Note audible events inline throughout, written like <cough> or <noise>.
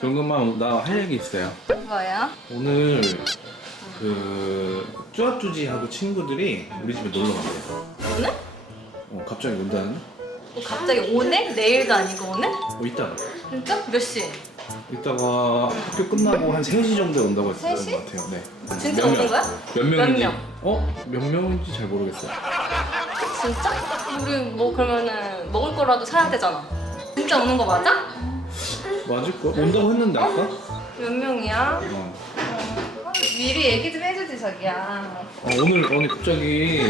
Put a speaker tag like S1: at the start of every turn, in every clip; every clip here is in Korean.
S1: 정금만 나 할 얘기 있어요.
S2: 뭐요?
S1: 오늘 그 쭈아쭈지하고 친구들이 우리 집에 놀러 왔대요. 오늘? 어 갑자기 온다는? 어,
S2: 갑자기 아유, 오늘? 오늘? 내일도 아니고 오늘? 어 이따가. 진짜? 몇 시?
S1: 이따가 학교 끝나고 한 3시 정도에 온다고 했던
S2: 것같아 네. 진짜 오는 명, 거야?
S1: 몇, 몇 명? 어? 몇 명인지 잘 모르겠어요.
S2: 진짜? 우리 뭐 그러면은 먹을 거라도 사야 되잖아. 진짜 오는 거 맞아?
S1: 맞을 거. 온다고 했는데 아까. 어?
S2: 몇 명이야? 어. 어. 미리 얘기 좀 해주지 자기야.
S1: 어, 오늘 오늘 갑자기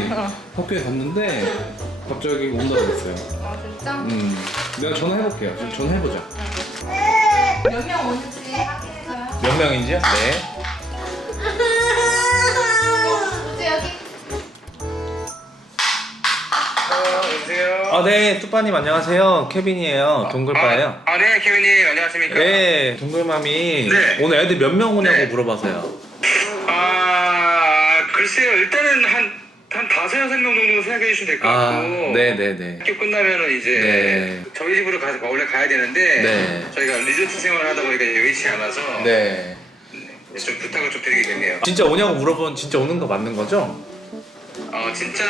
S1: 학교에 갔는데 갑자기 온다고 했어요.
S2: 아 어, 진짜? 응.
S1: 음. 내가 전화해볼게요. 전화해보자. 어.
S2: 몇명 오는 확인해봐요.
S1: 몇 명인지요? 네. 아, 네, 투빠님 안녕하세요. 케빈이에요. 동글빠예요.
S3: 아, 아, 네, 케빈이 안녕하십니까?
S1: 네, 동글맘이 네. 오늘 애들 몇 명 오냐고 네. 물어봐서요.
S3: 아, 글쎄요. 일단은 한, 한 다섯, 여섯 명 정도 생각해 주시면 될 것 같고.
S1: 네, 네, 네.
S3: 학교 끝나면 이제 네. 저희 집으로 가서 원래 가야 되는데 네. 저희가 리조트 생활 하다 보니까 여의치 않아서 네. 네. 좀 부탁을 좀 드리게 되네요.
S1: 아, 진짜 오냐고 물어보 진짜 오는 거 맞는 거죠?
S3: 어, 진짜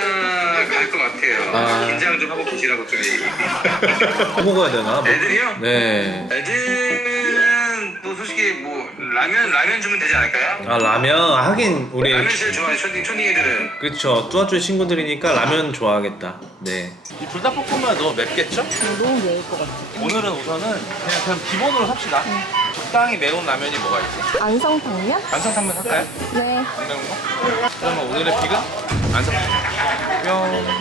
S3: 아아 긴장 좀 하고 계시라고 좀 얘기해.
S1: 뭐야 되나? 뭐. 애들이요? 네.
S3: 애들은 또 솔직히 뭐 라면 라면 주면 되지 않을까요?
S1: 아 라면 하긴 우리
S3: 네, 라면 제 좋아해 쇼딩쇼딩 애들은.
S1: 그렇죠. 뚜아쭈 친구들이니까 라면 좋아하겠다. 네.
S4: 이 불닭볶음면 도 맵겠죠?
S5: 너무 매울 것 같아.
S4: 오늘은 우선은 그냥 그냥 기본으로 합시다. 남... 적당히 매운 라면이 뭐가 있지?
S5: 안성탕면?
S4: 안성탕면 할까요?
S5: 네. 안 매운
S4: 거? 네. 그러면 오늘의 비가 안성탕면.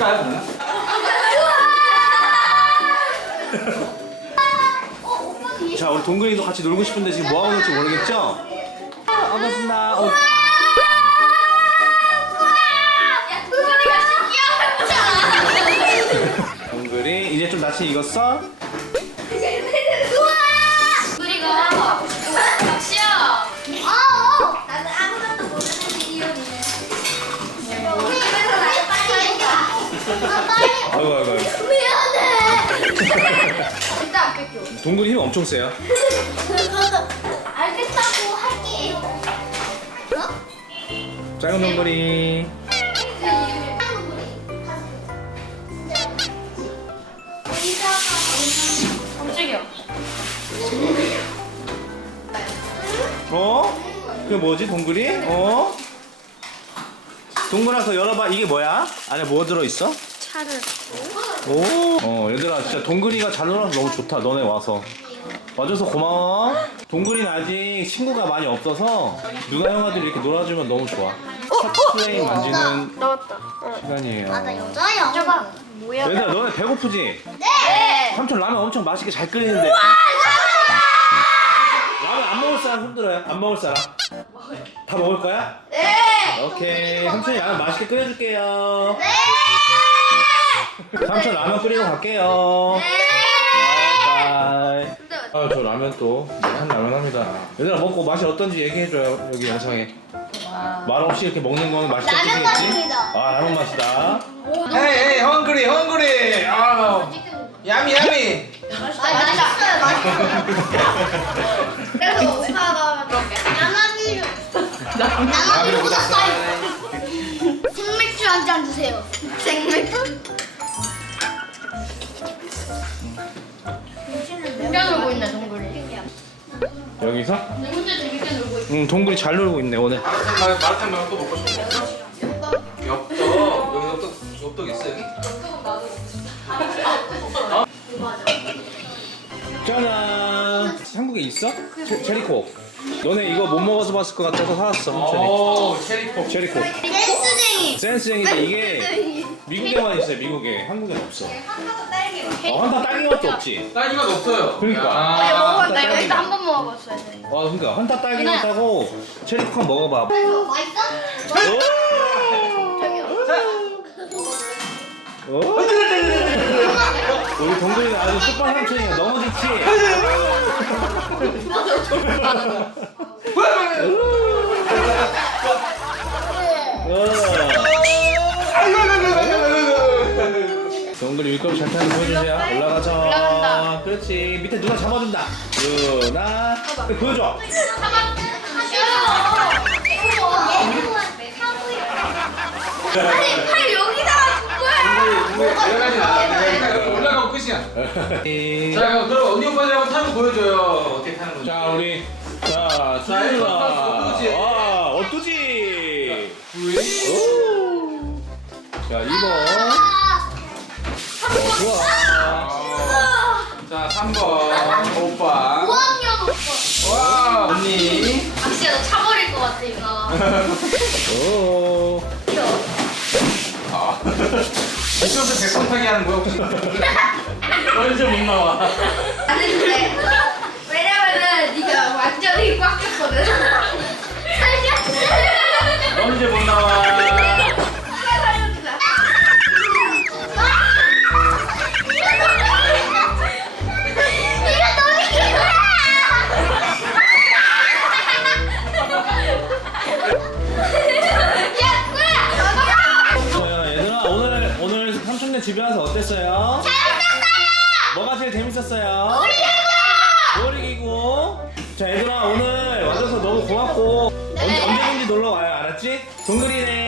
S1: 자, 우리 동글이도 같이 놀고 싶은데 지금 뭐 하고 있는지 모르겠죠? 반갑습니다. 어, 어. 이제 좀 낯이 익었어? 이제 이제 아이고, 아이고.
S6: 미안해 진짜 <laughs> 아
S1: 동근이 힘 엄청 세요
S6: <laughs> 알겠다고 할게
S1: 어? 작은 동근이 <laughs> 어? 그게 뭐지, 동글이? 어? 동글아서 열어봐. 이게 뭐야? 안에 뭐 들어있어?
S7: 오?
S1: 어 얘들아 진짜 동글이가잘 놀아서 너무 좋다 너네 와서 와줘서 고마워 동그리 아직 친구가 많이 없어서 누가 형아들이 렇게 놀아주면 너무 좋아 첫플레이 만지는 넘었다. 시간이에요
S6: 맞아 여자야 음,
S1: 뭐야 얘들아 너네 배고프지? 네.
S8: 네
S1: 삼촌 라면 엄청 맛있게 잘 끓이는데 와 <laughs> 라면 안 먹을 사람 힘들어요 안 먹을 사람 다 먹을 거야?
S8: 네
S1: 오케이 삼촌이 라면 맛있게 끓여줄게요 네 삼촌 네. 라면 끓이고 갈게요. 네. 바 아저 라면 또한 네, 라면 합니다. 얘들아 먹고 맛이 어떤지 얘기해줘요 여기 영상에. 말 없이 이렇게 먹는 건 맛있다
S8: 겠지아
S1: 라면 맛이다. 헤이 헤이 헝그리 헝그리. 아 야미 야미. 아. 아,
S8: 아, 맛있어 맛있어. <laughs> 그래서 네. 오빠가 라면이 나만이... 라면이 <laughs> 보다 싸요. <laughs> 생맥주 한 잔 주세요.
S6: 생맥주. 여기서? 네,
S1: 응, 동굴이 잘 놀고 있네 오늘.
S3: 마라탕 마라탕 또 먹고 싶어. 엽떡. 엽떡. 여기 엽떡 엽떡 있어 여기. 엽떡은
S1: 나도 먹고 싶 한국에 있어? 체리코 너네 이거 못 먹어서 봤을 것 같아서 사왔어. 체리. 코체리코 아, 센스쟁이인 이게 미국에만 있어요 미국에 한국에 없어
S6: 한타
S1: 어, 딸기 맛도 없지?
S3: 딸기 맛 없어요
S1: 그러니까
S6: 아, 이거 한번 먹어봤어요
S1: 그러니까 한타 딸기 맛하고 체리콘 먹어봐
S6: 맛있어?
S1: 우리 동동이 아주 쑥방 삼촌이야 넘어졌지? 뒷걸잘 타는 거 보여주세요.
S6: 올라가자.
S1: 그렇지. 밑에 누가 잡아준다. 누나. 보여줘.
S6: 아니팔
S1: 여기다가 거야. 올라가고 끝이야.
S3: 자, 그럼, 그럼 언니 오빠들하고 타는 보여줘요. 어떻게 타는 거지?
S1: 자, 우리. 자, 수준이가. 아, 어떠지? 자, 2번.
S3: 아, 자, 3번. 오빠.
S6: 5학년 오빠.
S3: 와, 언니.
S6: 아시야너 차버릴 것 같아, 이거. <laughs> 오.
S3: 아. <laughs> 이쪽도서 백선타기 하는 거야, 혹시?
S1: 언제 못 나와. 안니
S6: 근데. 왜냐면은, 네가 완전히 꽉 찼거든. 살렸어.
S1: 언제 못 나와. 친구 집에 와서 어땠어요?
S8: 잘밌었어요
S1: 뭐가 제일 재밌었어요? 놀이기구! 놀이기구! 자, 애들아 오늘 와줘서 너무 고맙고. 네. 언제, 든지 놀러 와요, 알았지? 동글이네